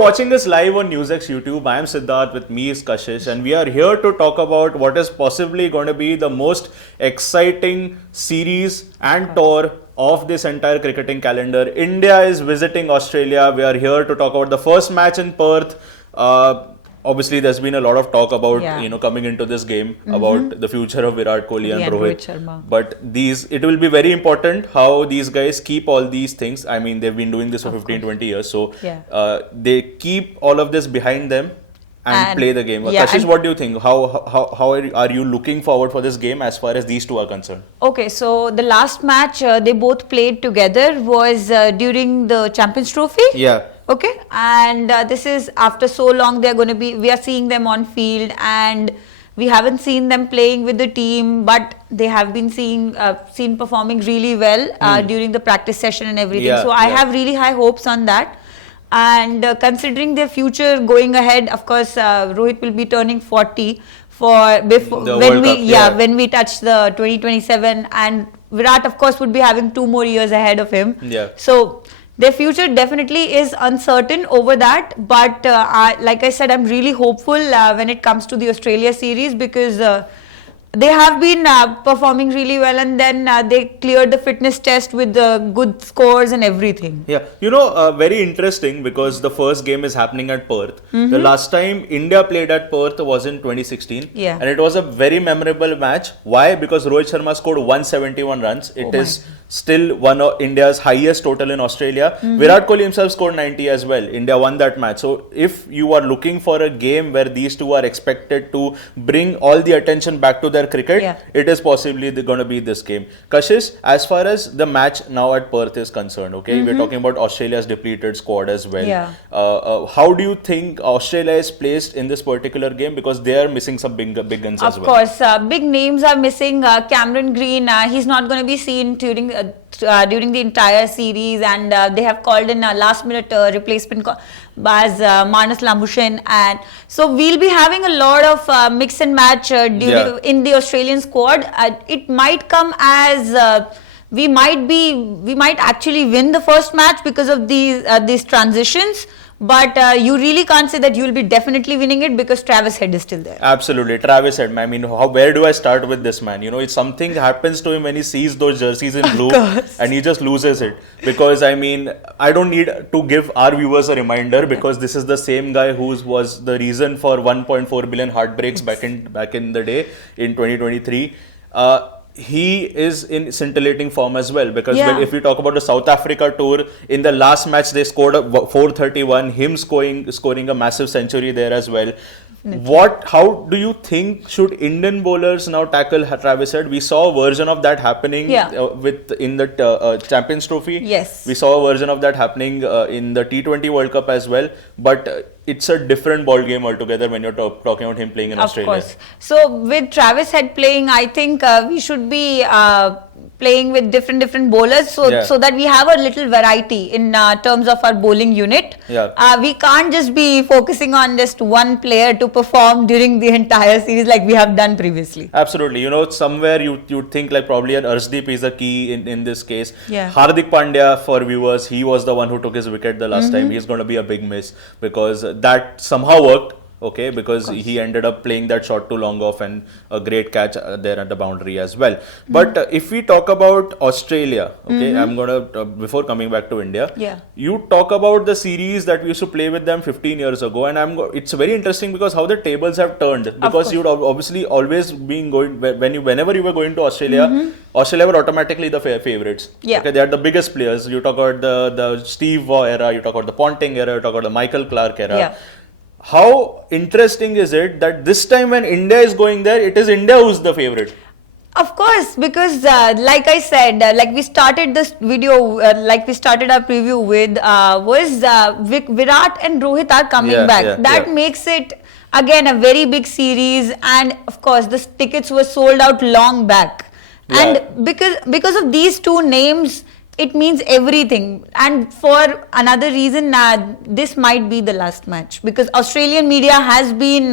watching this live on NewsX YouTube. I am Siddharth, with me is Kashish, and we are here to talk about what is possibly going to be the most exciting series and tour of this entire cricketing calendar. India is visiting Australia. We are here to talk about the first match in Perth. Obviously, there's been a lot of talk about coming into this game about the future of Virat Kohli and Rohit. Sharma. But it will be very important how these guys keep all these things. I mean, they've been doing this for 15-20 years, so they keep all of this behind them and play the game. Kashish, what do you think? How are you looking forward for this game as far as these two are concerned? Okay, so the last match they both played together was during the Champions Trophy. Yeah. Okay, and this is after so long we are seeing them on field, and we haven't seen them playing with the team, but they have been seen performing really well during the practice session and everything. So I have really high hopes on that. And considering their future going ahead, of course, Rohit will be turning 40 when we touch the 2027, and Virat, of course, would be having 2 more years ahead of him. Yeah. So their future definitely is uncertain over that, but like I said, I'm really hopeful when it comes to the Australia series, because they have been performing really well, and then they cleared the fitness test with good scores and everything. Yeah, very interesting, because the first game is happening at Perth. The last time India played at Perth was in 2016. Yeah. And it was a very memorable match. Why? Because Rohit Sharma scored 171 runs. It is still one of India's highest total in Australia. Virat Kohli himself scored 90 as well. India won that match. So if you are looking for a game where these two are expected to bring all the attention back to their cricket, it is possibly going to be this game. Kashish, as far as the match now at Perth is concerned, okay, we're talking about Australia's depleted squad as well. Yeah. How do you think Australia is placed in this particular game? Because they are missing some big guns as well. Of course, big names are missing. Cameron Green, he's not going to be seen during the entire series, and they have called in a last-minute replacement as Marnus Labuschagne, and so we'll be having a lot of mix and match in the Australian squad. It might come as we might actually win the first match because of these transitions. But you really can't say that you'll be definitely winning it, because Travis Head is still there. Absolutely. Travis Head, I mean, where do I start with this man? It's something happens to him when he sees those jerseys in blue and he just loses it. Because, I mean, I don't need to give our viewers a reminder, because this is the same guy who was the reason for 1.4 billion heartbreaks back in the day in 2023. He is in scintillating form as well, because if we talk about the South Africa tour, in the last match they scored 431, him scoring a massive century there as well. How do you think should Indian bowlers now tackle Travis Head? We saw a version of that happening in the Champions Trophy. Yes. We saw a version of that happening in the T20 World Cup as well. But it's a different ball game altogether when you're talking about him playing in Australia. Of course. So with Travis Head playing, I think we should be playing with different bowlers, so that we have a little variety in terms of our bowling unit. We can't just be focusing on just one player to perform during the entire series like we have done previously. Absolutely. Somewhere you'd think like probably an Arshdeep is a key in this case. Yeah. Hardik Pandya, for viewers, he was the one who took his wicket the last time. He's going to be a big miss, because that somehow worked. Okay, because he ended up playing that shot too long off, and a great catch there at the boundary as well. But if we talk about Australia, okay, I'm gonna before coming back to India, you talk about the series that we used to play with them 15 years ago, and it's very interesting because how the tables have turned. Because you'd obviously always been going whenever you were going to Australia, Australia were automatically the favorites. Okay, they are the biggest players. You talk about the Steve Waugh era, you talk about the Ponting era, you talk about the Michael Clarke era. How interesting is it that this time when India is going there, it is India who's the favorite? Of course, because like I said, like we started this video, like we started our preview with, was Virat and Rohit are coming back. That makes it again a very big series, and of course the tickets were sold out long back. And because of these two names, it means everything. And for another reason, this might be the last match, because Australian media has been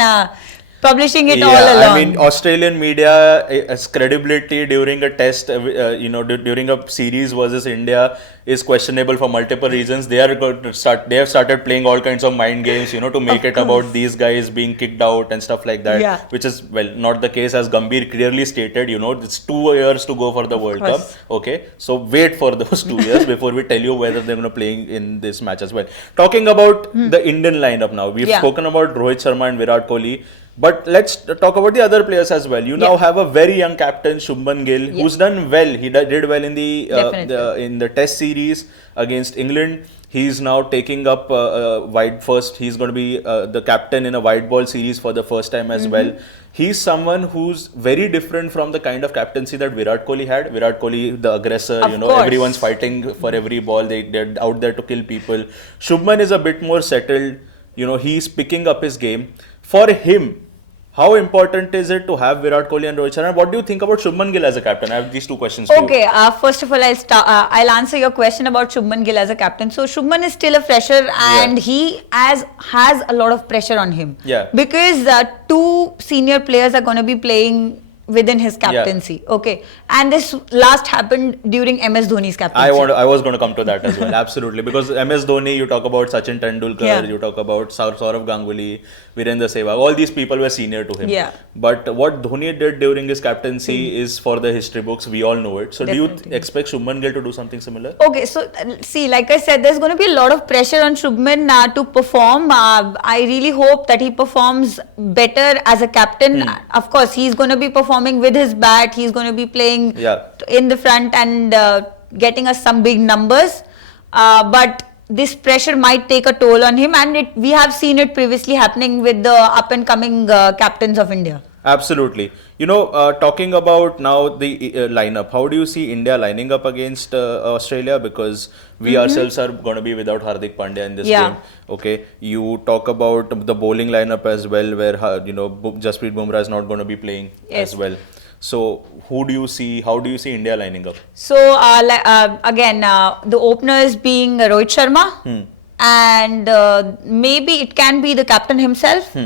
publishing it all along. I mean, Australian media has credibility during a test, during a series versus India. is questionable for multiple reasons. They have started playing all kinds of mind games, to make it about these guys being kicked out and stuff like that, which is, well, not the case, as Gambhir clearly stated. It's 2 years to go for the World Cup. Okay, so wait for those 2 years before we tell you whether they're going to play in this match as well. Talking about the Indian lineup now, we've spoken about Rohit Sharma and Virat Kohli. But let's talk about the other players as well. You now have a very young captain, Shubman Gill, who's done well. He did well in the Test series against England. He's now taking up wide first. He's going to be the captain in a white ball series for the first time as well. He's someone who's very different from the kind of captaincy that Virat Kohli had. Virat Kohli, the aggressor, everyone's fighting for every ball. They're out there to kill people. Shubman is a bit more settled. He's picking up his game. For him, how important is it to have Virat Kohli and Rohit Sharma? What do you think about Shubman Gill as a captain? I have these 2 questions for you. Okay, first of all, I'll answer your question about Shubman Gill as a captain. So Shubman is still a fresher, and he has a lot of pressure on him. Yeah. Because 2 senior players are going to be playing within his captaincy. Okay, and this last happened during MS Dhoni's captaincy. I was going to come to that as well. Absolutely, because MS Dhoni, you talk about Sachin Tendulkar, you talk about Saurav Ganguly, Virendra Sehwag, all these people were senior to him. Yeah. But what Dhoni did during his captaincy is for the history books. We all know it. So Definitely. Do you expect Shubman Gill to do something similar? Okay, so see, like I said, there's going to be a lot of pressure on Shubman to perform. I really hope that he performs better as a captain. Of course, he's going to be performing with his bat. He's going to be playing in the front and getting us some big numbers. But this pressure might take a toll on him, and we have seen it previously happening with the up and coming captains of India. Absolutely. Talking about now the lineup, how do you see India lining up against Australia? Because we ourselves are going to be without Hardik Pandya in this game. Okay. You talk about the bowling lineup as well, where Jasprit Bumrah is not going to be playing as well. So who do you see? How do you see India lining up? So again, the openers being Rohit Sharma, and maybe it can be the captain himself.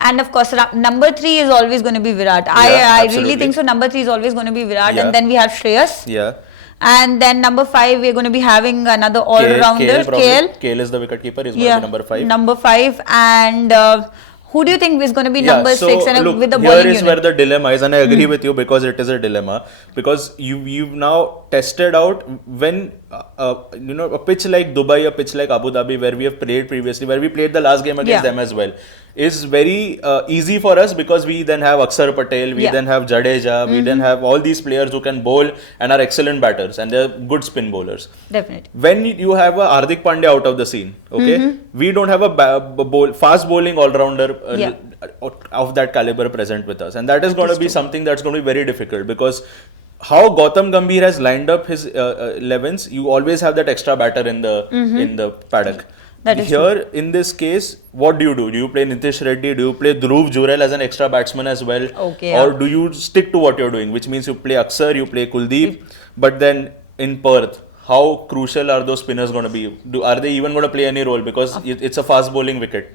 And of course, number 3 is always going to be Virat. I really think so. Number 3 is always going to be Virat, and then we have Shreyas. Yeah. And then number 5, we're going to be having another all-rounder, KL. KL is the wicketkeeper. He's going to be number 5. Number 5, and who do you think is going to be number 6? And look, with the bowling here is where the dilemma is, and I agree with you, because it is a dilemma. Because you've now tested out when a pitch like Dubai, a pitch like Abu Dhabi, where we have played previously, where we played the last game against them as well, is very easy for us, because we then have Akshar Patel, we then have Jadeja, we then have all these players who can bowl and are excellent batters, and they're good spin bowlers. Definitely. When you have a Hardik Pandya out of the scene, okay, we don't have a fast bowling all-rounder of that caliber present with us, and that is going to be something that's going to be very difficult, because how Gautam Gambhir has lined up his 11s, you always have that extra batter in the paddock. Here, in this case, what do? Do you play Nitish Reddy? Do you play Dhruv Jurel as an extra batsman as well? Okay, or do you stick to what you're doing? Which means you play Akshar, you play Kuldeep, but then in Perth, how crucial are those spinners going to be? Are they even going to play any role? Because it's a fast bowling wicket.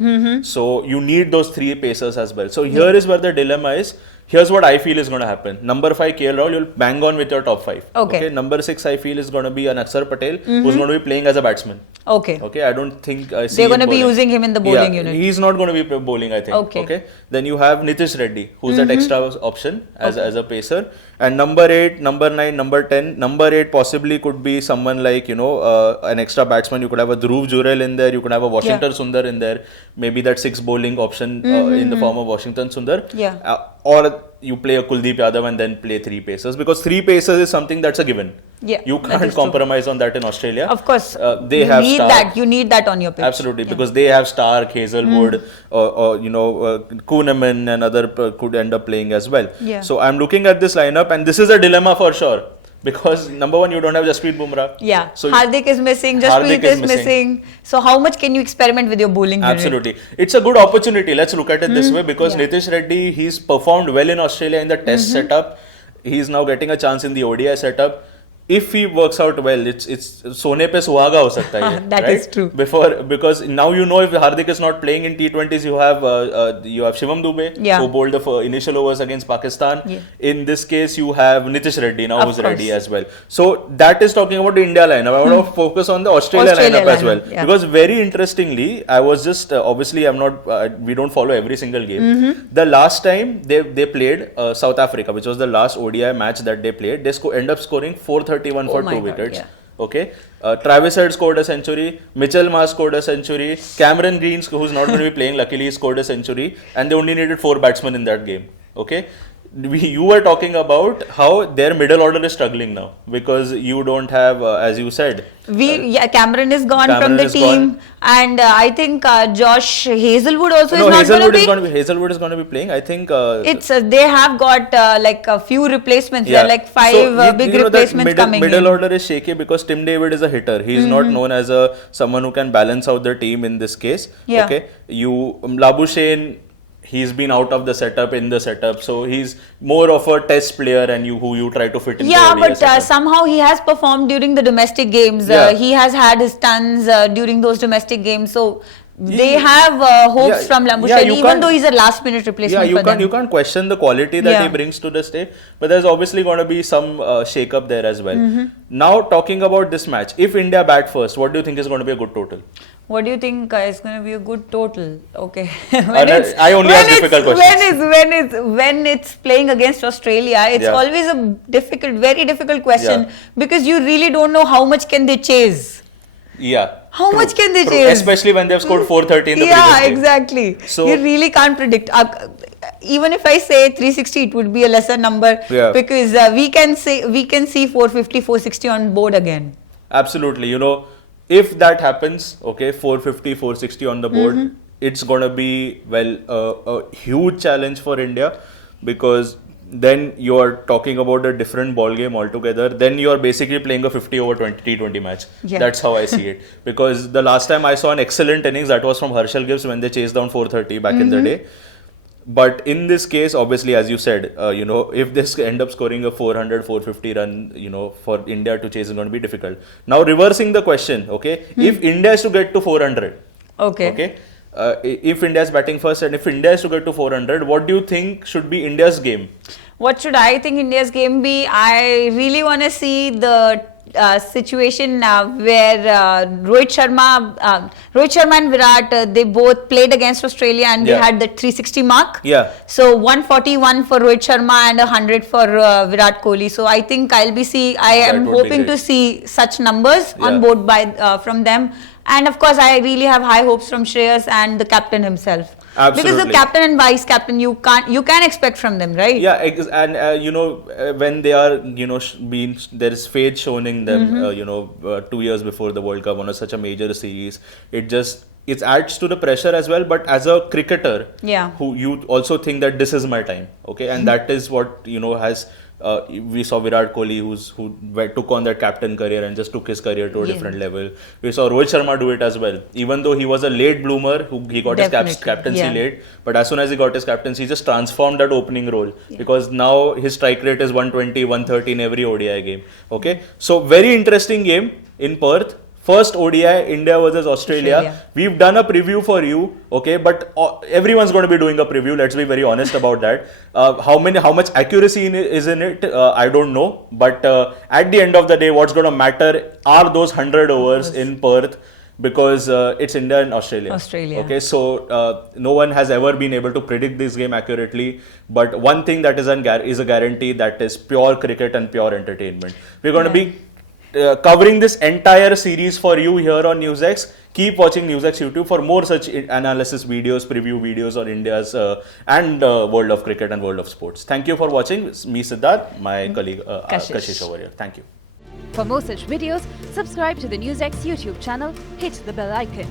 So you need those 3 pacers as well. So here is where the dilemma is. Here's what I feel is going to happen. Number 5, KL Rahul, you'll bang on with your top 5. Okay. Number 6, I feel is going to be an Akshar Patel, who's going to be playing as a batsman. Okay. I don't think I see they're going to be using him in the bowling unit. He's not going to be bowling, I think. Okay. Then you have Nitish Reddy, who's that extra option as a pacer. And number 8, number 9, number 10. Number 8 possibly could be someone like, an extra batsman. You could have a Dhruv Jurel in there. You could have a Washington Sundar in there. Maybe that 6 bowling option in the form of Washington Sundar. Or you play a Kuldeep Yadav and then play 3 pacers, because 3 pacers is something that's a given. You can't compromise on that in Australia. Of course, they have Stark. You need that on your pitch. Absolutely, because they have Stark, Hazelwood, or Kuhneman and other could end up playing as well. So I'm looking at this lineup, and this is a dilemma for sure. Because number 1, you don't have Jasprit Bumrah. So Hardik is missing, Jasprit is missing. So how much can you experiment with your bowling unit? Absolutely. It's a good opportunity. Let's look at it this way, because Nitish Reddy, he's performed well in Australia in the test setup. He's now getting a chance in the ODI setup. if he works out well, it's सोने पे सुहागा हो सकता है. That right? is true. Because now you know if Hardik is not playing in T20s, you have Shivam Dube who bowled the initial overs against Pakistan. Yeah. In this case, you have Nitish Reddy now who's course. ready as well. So that is talking about the India lineup. I want to focus on the Australia lineup as well, because very interestingly, I was just obviously I'm not we don't follow every single game. The last time they played South Africa, which was the last ODI match that they played, they end up scoring 431 for 2 wickets. Okay, Travis Head scored a century, Mitchell Marsh scored a century, Cameron Green, who's not going to be playing, luckily scored a century, and they only needed 4 batsmen in that game. Okay, you were talking about how their middle order is struggling now because you don't have, as you said, Cameron is gone from the team, and I think Josh Hazelwood also is not going to be. Hazelwood is going to be playing. I think it's they have got like a few replacements. There are like 5 big replacements coming. Middle order is shaky because Tim David is a hitter. He is not known as someone who can balance out the team in this case. Okay, Labuschagne, he's been out of the setup in the setup, so he's more of a test player and who you try to fit in. Yeah, but somehow he has performed during the domestic games. He has had his tons during those domestic games, so they have hopes from Labuschagne, even though he's a last minute replacement for them. You can't question the quality that he brings to the stage, but there's obviously going to be some shake up there as well. Now talking about this match, if India bat first, what do you think is going to be a good total? What do you think is going to be a good total? Okay. I only ask difficult questions. When it's playing against Australia, it's always a very difficult question because you really don't know how much can they chase. Yeah. How much can they chase? Especially when they've scored 430 in the previous game. Yeah, exactly. So you really can't predict. Even if I say 360, it would be a lesser number because we can see 450, 460 on board again. Absolutely. You know, if that happens, okay, 450, 460 on the board, it's going to be, a huge challenge for India because then you're talking about a different ball game altogether. Then you're basically playing a 50 over 20 T20 match. Yeah. That's how I see it. Because the last time I saw an excellent innings, that was from Herschel Gibbs when they chased down 430 back in the day. But in this case, obviously, as you said, if this end up scoring a 400, 450 run, for India to chase is going to be difficult. Now, reversing the question, okay, if India is to get to 400, if India is batting first and if India is to get to 400, what do you think should be India's game? What should I think India's game be? I really want to see the situation where Rohit Sharma and Virat, they both played against Australia and they had the 360 mark. Yeah. So 141 for Rohit Sharma and 100 for Virat Kohli. So I think I am hoping to see such numbers on board from them. And of course, I really have high hopes from Shreyas and the captain himself. Absolutely. Because the captain and vice captain, you can expect from them, right? Yeah, and when they are, there is faith shown in them, 2 years before the World Cup on such a major series, it adds to the pressure as well. But as a cricketer, who you also think that this is my time, okay, and that is what has. We saw Virat Kohli who took on that captain career and just took his career to a different level. We saw Rohit Sharma do it as well. Even though he was a late bloomer, he got his captaincy late. But as soon as he got his captaincy, he just transformed that opening role. Because now his strike rate is 120, 130 in every ODI game. Okay, so very interesting game in Perth. First ODI, India versus Australia. We've done a preview for you, okay, but everyone's going to be doing a preview. Let's be very honest about that. How much accuracy is in it? I don't know. But at the end of the day, what's going to matter are those 100 overs in Perth because it's India and Australia. Okay, so no one has ever been able to predict this game accurately. But one thing that is a guarantee, that is pure cricket and pure entertainment. We're going to be covering this entire series for you here on NewsX. Keep watching NewsX YouTube for more such analysis videos, preview videos on India's and world of cricket and world of sports. Thank you for watching. It's me, Siddharth, my colleague Kashish over here. Thank you. For more such videos, subscribe to the NewsX YouTube channel, hit the bell icon.